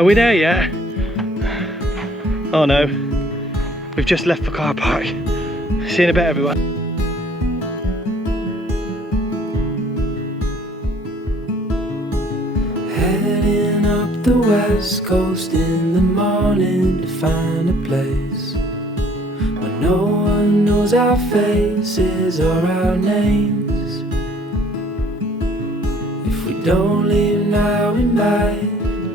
Are we there yet? Oh no, we've just left the car park. See you in a bit, everyone. Heading up the west coast in the morning to find a place where no one knows our faces or our names. If we don't leave now, we might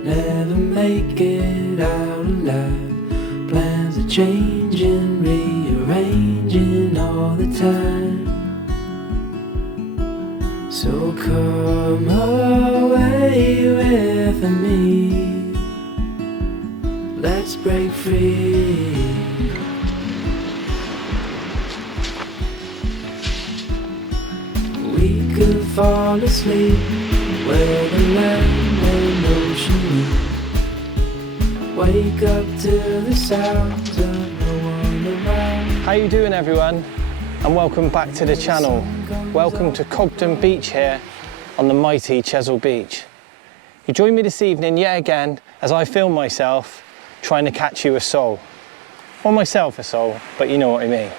never make it out alive. Plans are changing, rearranging all the time. So come away with me, let's break free. We could fall asleep where the land and ocean meet. Wake up to the sounds of no one around. How you doing, everyone? And welcome back to the channel. Welcome to Cogden Beach here on the mighty Chesil Beach. You join me this evening yet again as I film myself trying to catch you a sole. Or myself a sole, but you know what I mean.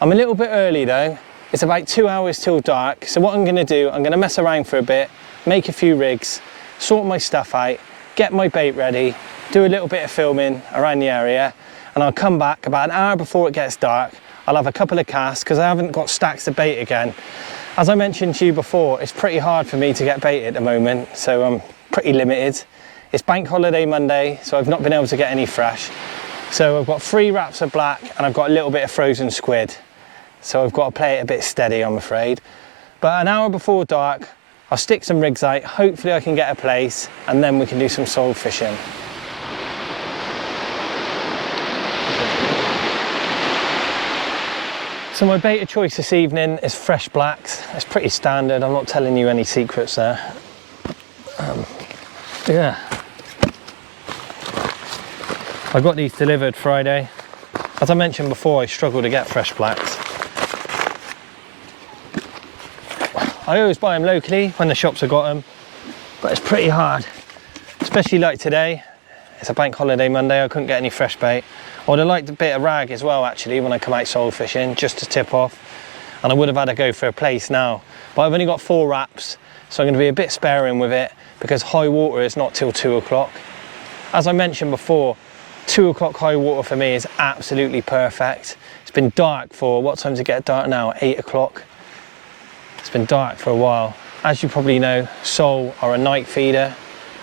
I'm a little bit early though. It's about 2 hours till dark, so what I'm going to do, I'm going to mess around for a bit, make a few rigs, sort my stuff out, get my bait ready, do a little bit of filming around the area, and I'll come back about an hour before it gets dark. I'll have a couple of casts because I haven't got stacks of bait again. As I mentioned to you before, it's pretty hard for me to get bait at the moment, so I'm pretty limited. It's bank holiday Monday, so I've not been able to get any fresh. So I've got 3 wraps of black and I've got a little bit of frozen squid. So I've got to play it a bit steady, I'm afraid. But an hour before dark, I'll stick some rigs out, hopefully I can get a place, and then we can do some sole fishing. So my bait of choice this evening is fresh blacks. It's pretty standard, I'm not telling you any secrets there. Yeah. I got these delivered Friday. As I mentioned before, I struggle to get fresh blacks. I always buy them locally when the shops have got them, but it's pretty hard, especially like today. It's a bank holiday Monday, I couldn't get any fresh bait. I would have liked a bit of rag as well actually when I come out sole fishing, just to tip off, and I would have had to go for a place now. But I've only got 4 wraps, so I'm going to be a bit sparing with it because high water is not till 2 o'clock. As I mentioned before, 2 o'clock high water for me is absolutely perfect. It's been dark for, what time does it get dark now? 8 o'clock. It's been dark for a while. As you probably know, sole are a night feeder.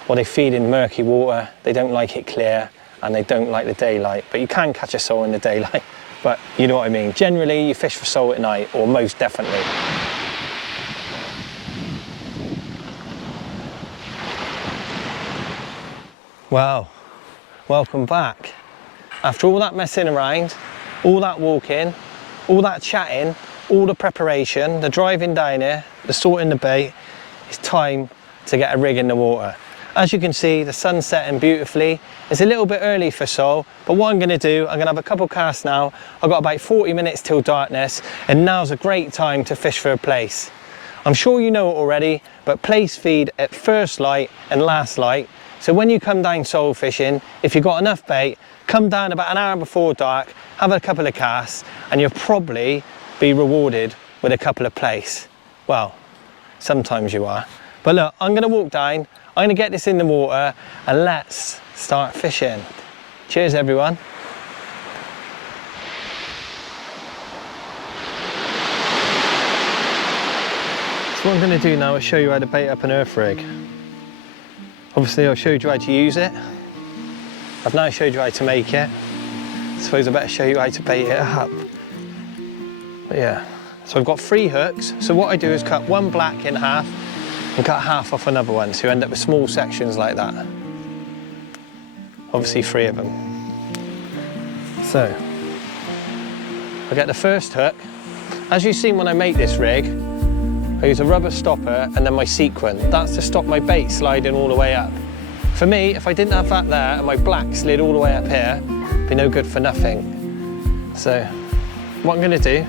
Well, they feed in murky water. They don't like it clear and they don't like the daylight. But you can catch a sole in the daylight, but you know what I mean. Generally, you fish for sole at night, or most definitely. Wow, welcome back. After all that messing around, all that walking, all that chatting, all the preparation, the driving down here, the sorting the bait, it's time to get a rig in the water. As you can see, the sun's setting beautifully. It's a little bit early for sole, but what I'm going to do, I'm going to have a couple casts now. I've got about 40 minutes till darkness, and now's a great time to fish for a place. I'm sure you know it already, but place feed at first light and last light. So when you come down sole fishing, if you've got enough bait, come down about an hour before dark, have a couple of casts, and you'll probably be rewarded with a couple of place. Well, sometimes you are. But look, I'm going to walk down, I'm going to get this in the water, and let's start fishing. Cheers, everyone. So what I'm going to do now is show you how to bait up an earth rig. Obviously I showed you how to use it. I've now showed you how to make it. I suppose I better show you how to bait it up. But yeah, so I've got 3 hooks. So what I do is cut one black in half and cut half off another one. So you end up with small sections like that. Obviously 3 of them. So I get the first hook. As you've seen when I make this rig, I use a rubber stopper and then my sequin. That's to stop my bait sliding all the way up. For me, if I didn't have that there and my black slid all the way up here, it'd be no good for nothing. So what I'm going to do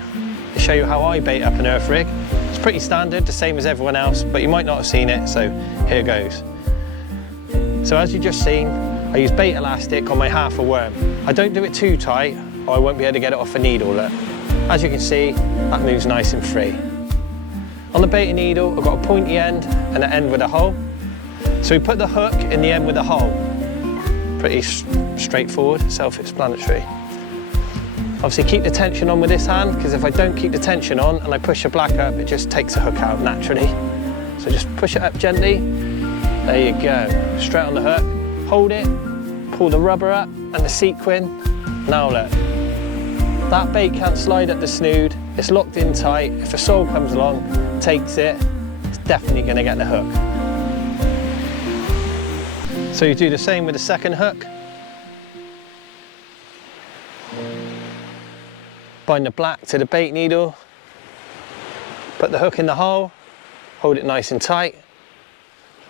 is show you how I bait up an earth rig. It's pretty standard, the same as everyone else, but you might not have seen it, so here goes. So as you just seen, I use bait elastic on my half a worm. I don't do it too tight or I won't be able to get it off a needle. Look. As you can see, that moves nice and free. On the baiting needle, I've got a pointy end and an end with a hole. So we put the hook in the end with a hole. Pretty straightforward, self-explanatory. Obviously keep the tension on with this hand, because if I don't keep the tension on and I push the black up, it just takes the hook out naturally. So just push it up gently. There you go, straight on the hook. Hold it, pull the rubber up and the sequin. Now look, that bait can't slide up the snood. It's locked in tight. If a sole comes along, takes it, it's definitely going to get the hook. So you do the same with the second hook. Bind the black to the bait needle, put the hook in the hole, hold it nice and tight,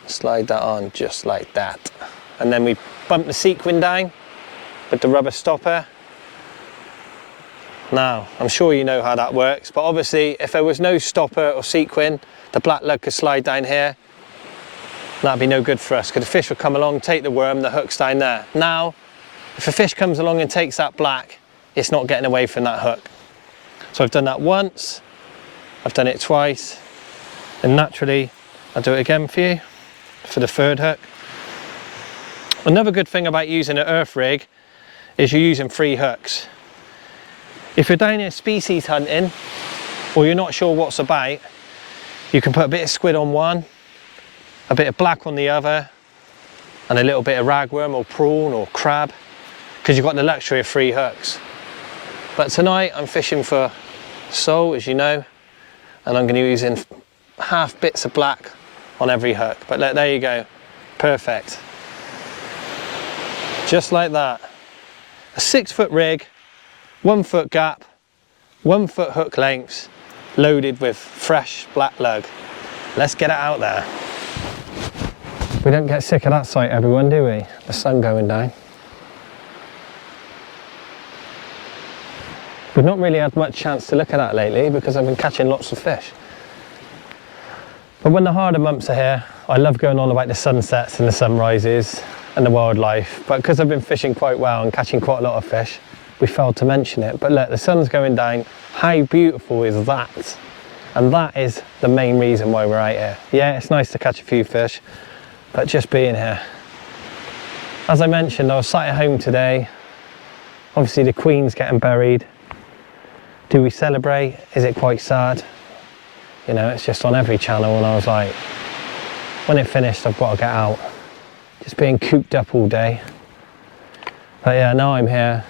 slide that on just like that. And then we bump the sequin down with the rubber stopper. Now, I'm sure you know how that works, but obviously if there was no stopper or sequin, the black lug could slide down here. That'd be no good for us, because the fish would come along, take the worm, the hook's down there. Now, if a fish comes along and takes that black, it's not getting away from that hook. So I've done that once, I've done it twice, and naturally I'll do it again for you, for the third hook. Another good thing about using an earth rig is you're using 3 hooks. If you're down here species hunting, or you're not sure what's about, you can put a bit of squid on one, a bit of black on the other, and a little bit of ragworm or prawn or crab, because you've got the luxury of 3 hooks. But tonight I'm fishing for sole, as you know, and I'm going to be using half bits of black on every hook. But look, there you go, perfect. Just like that. A 6-foot rig, 1 foot gap, 1 foot hook lengths, loaded with fresh black lug. Let's get it out there. We don't get sick of that sight, everyone, do we? The sun going down. We've not really had much chance to look at that lately because I've been catching lots of fish. But when the harder months are here, I love going on about the sunsets and the sunrises and the wildlife. But because I've been fishing quite well and catching quite a lot of fish, we failed to mention it. But look, the sun's going down. How beautiful is that? And that is the main reason why we're out here. Yeah, it's nice to catch a few fish, but just being here. As I mentioned, I was sat at home today. Obviously the Queen's getting buried. Do we celebrate? Is it quite sad? You know, it's just on every channel, and I was like, when it finished, I've got to get out. Just being cooped up all day. But yeah, now I'm here,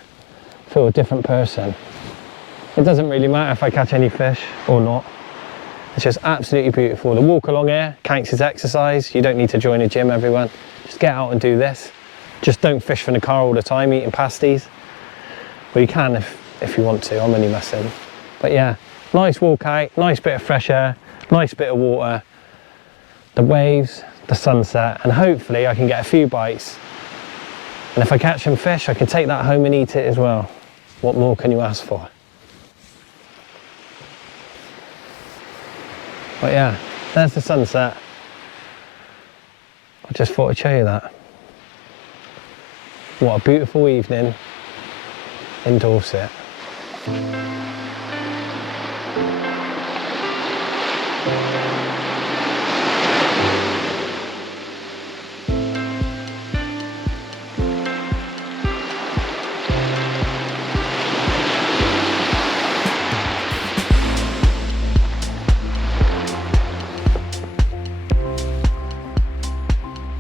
I feel a different person. It doesn't really matter if I catch any fish or not. It's just absolutely beautiful. The walk along here counts as exercise. You don't need to join a gym, everyone. Just get out and do this. Just don't fish from the car all the time, eating pasties. Well, you can if you want to, I'm only messing. But yeah, nice walk out, nice bit of fresh air, nice bit of water, the waves, the sunset, and hopefully I can get a few bites. And if I catch some fish, I can take that home and eat it as well. What more can you ask for? But yeah, there's the sunset. I just thought I'd show you that. What a beautiful evening in Dorset.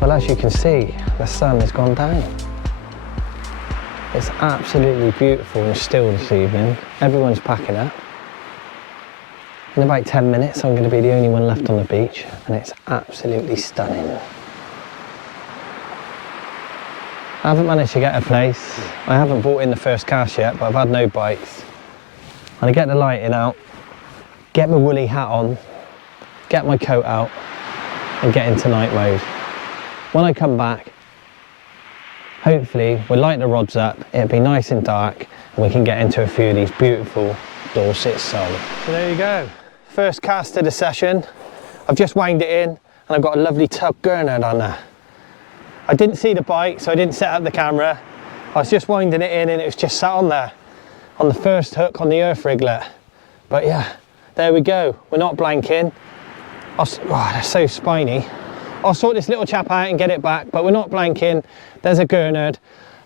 Well, as you can see, the sun has gone down. It's absolutely beautiful and still this evening. Everyone's packing up. In about 10 minutes, I'm going to be the only one left on the beach, and it's absolutely stunning. I haven't managed to get a place. I haven't brought in the first cast yet, but I've had no bites. I'm going to get the lighting out, get my woolly hat on, get my coat out, and get into night mode. When I come back, hopefully we'll light the rods up, it'll be nice and dark, and we can get into a few of these beautiful Dorset sole. So there you go, first cast of the session. I've just wound it in, and I've got a lovely tub gurnard on there. I didn't see the bite, so I didn't set up the camera. I was just winding it in and it was just sat on there, on the first hook on the earth riglet. But yeah, there we go. We're not blanking. Oh, they're so spiny. I'll sort this little chap out and get it back, but we're not blanking. There's a gurnard.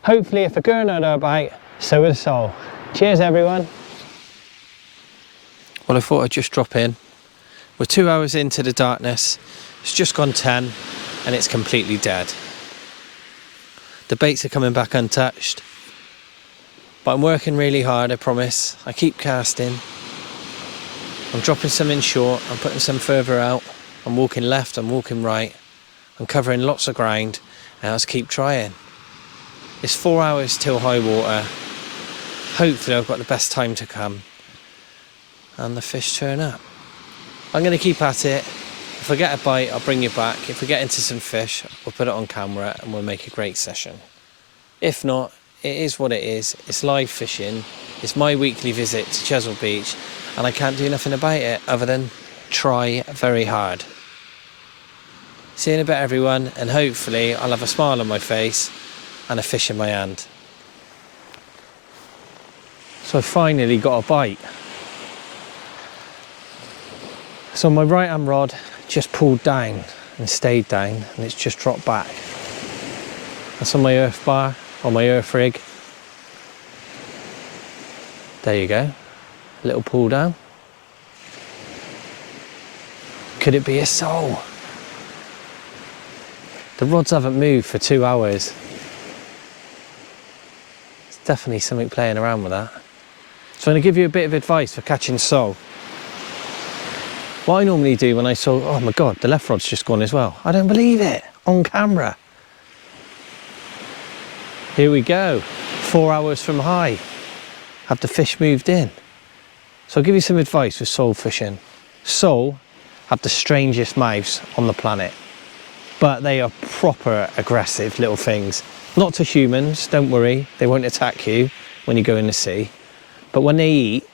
Hopefully if a gurnard are a bite, so will a sole. Cheers everyone. Well, I thought I'd just drop in. We're 2 hours into the darkness. It's just gone 10 and it's completely dead. The baits are coming back untouched. But I'm working really hard, I promise. I keep casting. I'm dropping some in short, I'm putting some further out. I'm walking left, I'm walking right. I'm covering lots of ground and I'll just keep trying. It's 4 hours till high water. Hopefully I've got the best time to come. And the fish turn up. I'm going to keep at it. If I get a bite, I'll bring you back. If we get into some fish, we'll put it on camera and we'll make a great session. If not, it is what it is. It's live fishing. It's my weekly visit to Chesil Beach and I can't do nothing about it other than try very hard. See you in a bit everyone, and hopefully I'll have a smile on my face and a fish in my hand. So I finally got a bite. So my right hand rod just pulled down and stayed down and it's just dropped back. That's on my earth bar, on my earth rig. There you go, a little pull down. Could it be a sole? The rods haven't moved for 2 hours. It's definitely something playing around with that. So I'm going to give you a bit of advice for catching sole. What I normally do when I saw, oh my God, the left rod's just gone as well. I don't believe it, on camera. Here we go, 4 hours from high. Have the fish moved in? So I'll give you some advice with sole fishing. Sole have the strangest mouths on the planet, but they are proper aggressive little things. Not to humans, don't worry, they won't attack you when you go in the sea. But when they eat,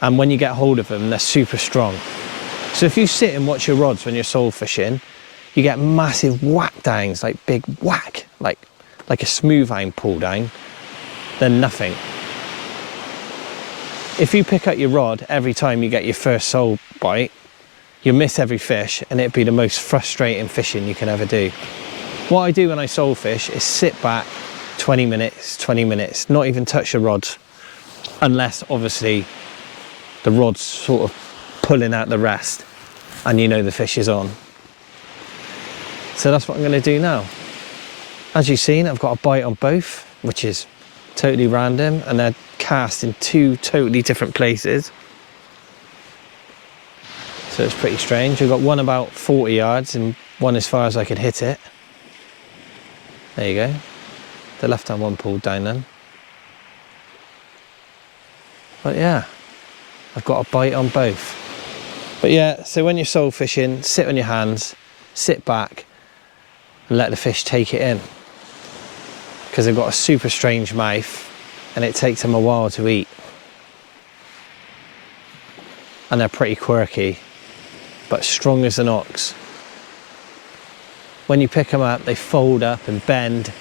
and when you get hold of them, they're super strong. So if you sit and watch your rods when you're sole fishing, you get massive whack downs, like big whack, like a smooth hound pull down, then nothing. If you pick up your rod every time you get your first sole bite, you'll miss every fish and it'd be the most frustrating fishing you can ever do. What I do when I sole fish is sit back 20 minutes, not even touch the rods, unless obviously the rod's sort of pulling out the rest and you know the fish is on. So that's what I'm going to do now. As you've seen, I've got a bite on both, which is totally random, and they're cast in two totally different places. So it's pretty strange. I've got one about 40 yards and one as far as I could hit it. There you go. The left hand one pulled down then. But yeah, I've got a bite on both. But yeah, so when you're sole fishing, sit on your hands, sit back and let the fish take it in. Because they've got a super strange mouth and it takes them a while to eat. And they're pretty quirky, but strong as an ox. When you pick them up, they fold up and bend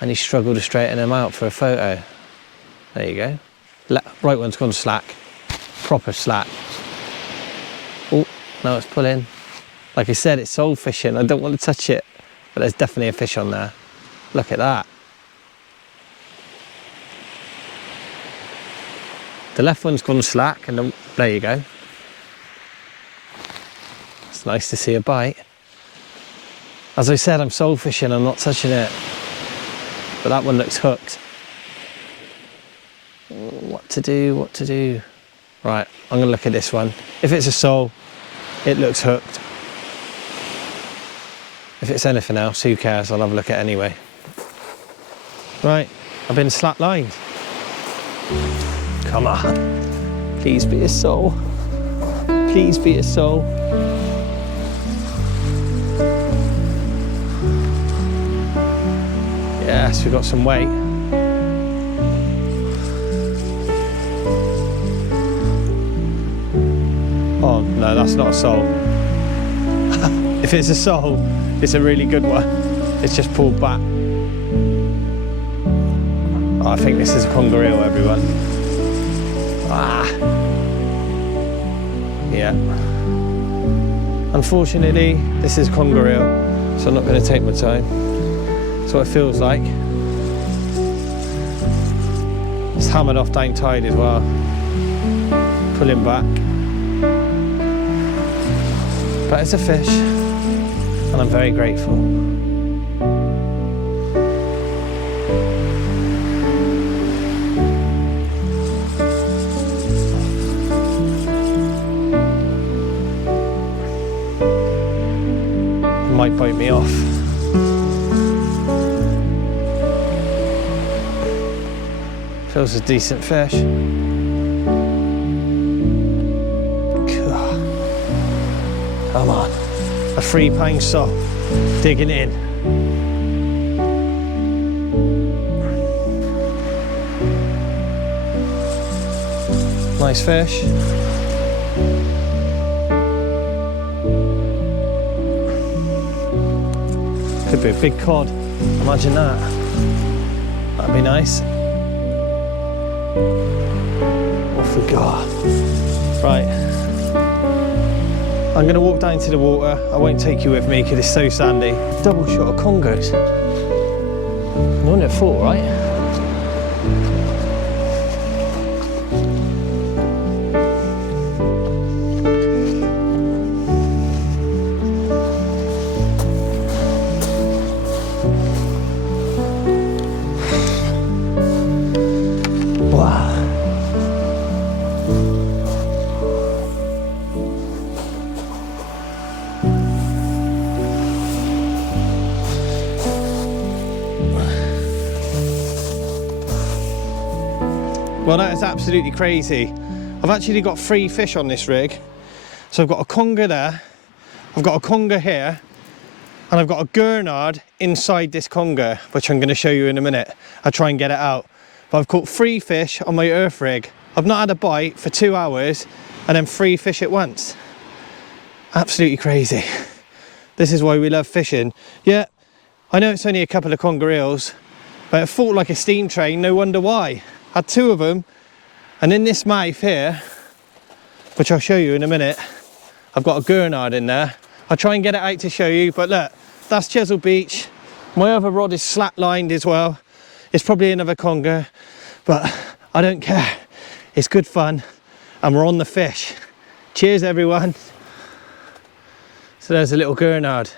and you struggle to straighten them out for a photo. There you go. Right one's gone slack, proper slack. Oh, now it's pulling. Like I said, it's sole fishing. I don't want to touch it, but there's definitely a fish on there. Look at that. The left one's gone slack and there you go. It's nice to see a bite. As I said, I'm sole fishing, I'm not touching it. But that one looks hooked. What to do? Right, I'm gonna look at this one. If it's a sole, it looks hooked. If it's anything else, who cares? I'll have a look at it anyway. Right, I've been slack lined. Come on, please be a sole. Please be a sole. Yes, we've got some weight. Oh no, that's not a sole. If it's a sole, It's a really good one. It's just pulled back. Oh, I think this is a conger eel, everyone. Ah. Yeah. Unfortunately, this is conger eel, so I'm not going to take my time. That's what it feels like. It's hammered off down tide as well. Pulling back. But it's a fish, and I'm very grateful. It might bite me off. Feels a decent fish. Come on, a 3-pound sop, digging in. Nice fish. Could be a big cod, imagine that. That'd be nice. Off we go. Right. I'm going to walk down to the water. I won't take you with me because it's so sandy. Double shot of congers. I'm on at 4, right? Wow. Well, that is absolutely crazy. I've actually got 3 fish on this rig. So I've got a conger there, I've got a conger here, and I've got a gurnard inside this conger, which I'm going to show you in a minute. I'll try and get it out. But I've caught 3 fish on my earth rig. I've not had a bite for 2 hours, and then 3 fish at once. Absolutely crazy. This is why we love fishing. Yeah, I know it's only a couple of conger eels, but it fought like a steam train, no wonder why. Had 2 of them, and in this mouth here, which I'll show you in a minute, I've got a gurnard in there. I'll try and get it out to show you, but look, that's Chesil Beach. My other rod is slack-lined as well. It's probably another conger, but I don't care. It's good fun, and we're on the fish. Cheers, everyone. So there's a little gurnard.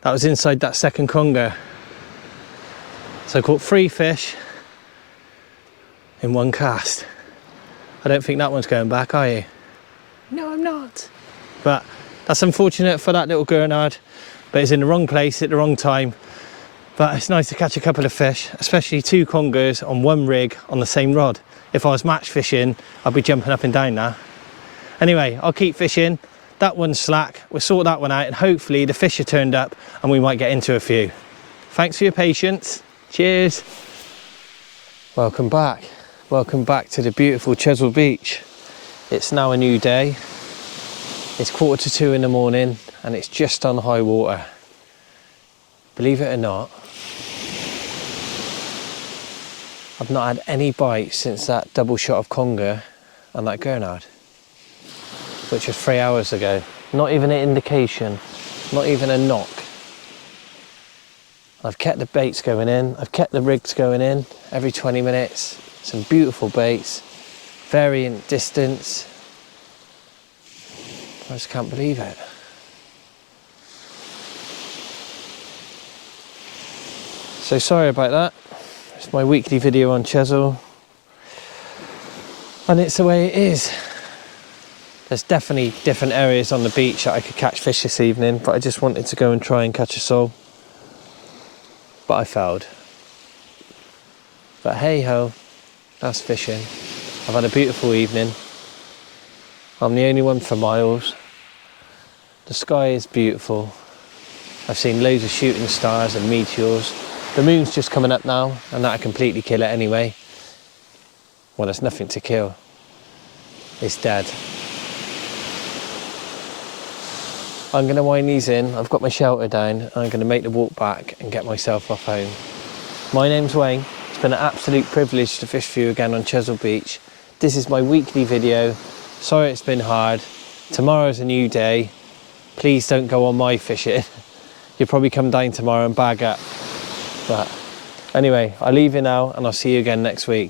That was inside that second conger. So I caught 3 fish in 1 cast. I don't think that one's going back, are you? No, I'm not. But that's unfortunate for that little gurnard, but it's in the wrong place at the wrong time. But it's nice to catch a couple of fish, especially 2 congers on 1 rig on the same rod. If I was match fishing, I'd be jumping up and down now. Anyway, I'll keep fishing. That one's slack. We'll sort that one out, and hopefully the fish are turned up and we might get into a few. Thanks for your patience. Cheers. Welcome back. Welcome back to the beautiful Chesil Beach. It's now a new day. It's 1:45 in the morning and it's just on high water. Believe it or not, I've not had any bites since that double shot of conger and that gurnard, which was 3 hours ago. Not even an indication, not even a knock. I've kept the baits going in, I've kept the rigs going in every 20 minutes. Some beautiful baits, varying distance. I just can't believe it. So sorry about that. It's my weekly video on Chesil. And it's the way it is. There's definitely different areas on the beach that I could catch fish this evening, but I just wanted to go and try and catch a sole. But I failed. But hey ho. That's fishing. I've had a beautiful evening. I'm the only one for miles. The sky is beautiful. I've seen loads of shooting stars and meteors. The moon's just coming up now, and that'll completely kill it anyway. Well, there's nothing to kill. It's dead. I'm going to wind these in. I've got my shelter down. And I'm going to make the walk back and get myself off home. My name's Wayne. It's been an absolute privilege to fish for you again on Chesil Beach. This is my weekly video. Sorry it's been hard. Tomorrow's a new day. Please don't go on my fishing. You'll probably come down tomorrow and bag up. But anyway, I'll leave you now and I'll see you again next week.